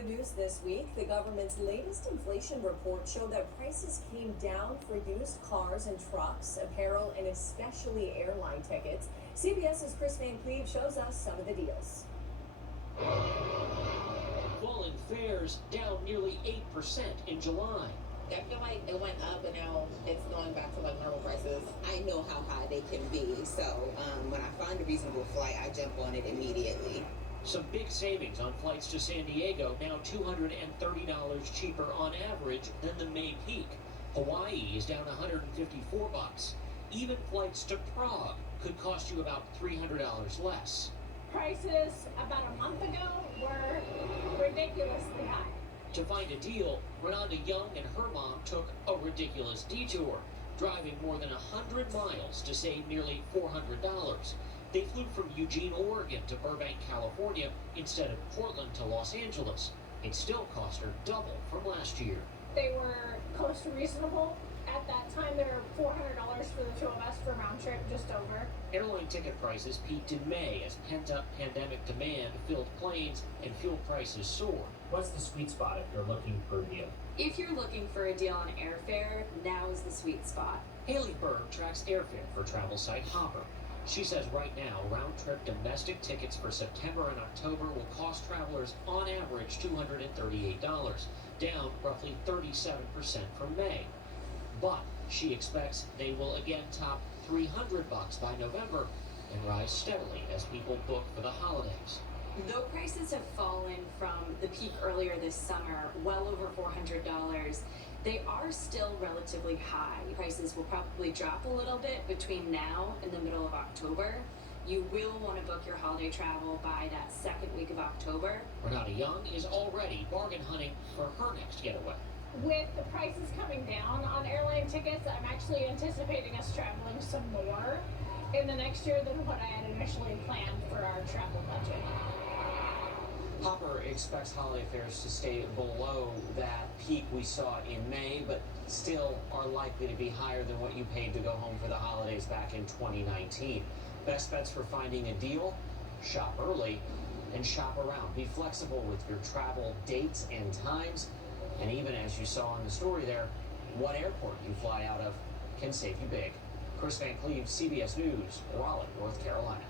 good news this week. The government's latest inflation report showed that prices came down for used cars and trucks, apparel, and especially airline tickets. CBS's Chris Van Cleve shows us some of the deals. Falling fares down nearly 8% in July. I feel like it went up and now it's going back to like normal prices. I know how high they can be, so when I find a reasonable flight, I jump on it immediately. Some big savings on flights to San Diego, now $230 cheaper on average than the May peak. Hawaii is down $154. Even flights to Prague could cost you about $300 less. Prices about a month ago were ridiculously high. To find a deal, Renanda Young and her mom took a ridiculous detour, driving more than 100 miles to save nearly $400. They flew from Eugene, Oregon to Burbank, California instead of Portland to Los Angeles. It still cost her double from last year. They were close to reasonable. At that time, they were $400 for the two of us for round trip, just over. Airline ticket prices peaked in May as pent-up pandemic demand filled planes and fuel prices soared. What's the sweet spot if you're looking for a deal? If you're looking for a deal on airfare, now is the sweet spot. Haley Berg tracks airfare for travel site Hopper. She says right now, round-trip domestic tickets for September and October will cost travelers on average $238, down roughly 37% from May. But she expects they will again top $300 by November and rise steadily as people book for the holidays. Though prices have fallen from the peak earlier this summer, well over $400, they are still relatively high. Prices will probably drop a little bit between now and the middle of October. You will want to book your holiday travel by that second week of October. Renata Young is already bargain hunting for her next getaway. With the prices coming down on airline tickets, I'm actually anticipating us traveling some more in the next year than what I had initially planned for our travel budget. Hopper expects holiday fares to stay below that peak we saw in May, but still are likely to be higher than what you paid to go home for the holidays back in 2019. Best bets for finding a deal: shop early and shop around. Be flexible with your travel dates and times. And even as you saw in the story there, what airport you fly out of can save you big. Chris Van Cleve, CBS News, Raleigh, North Carolina.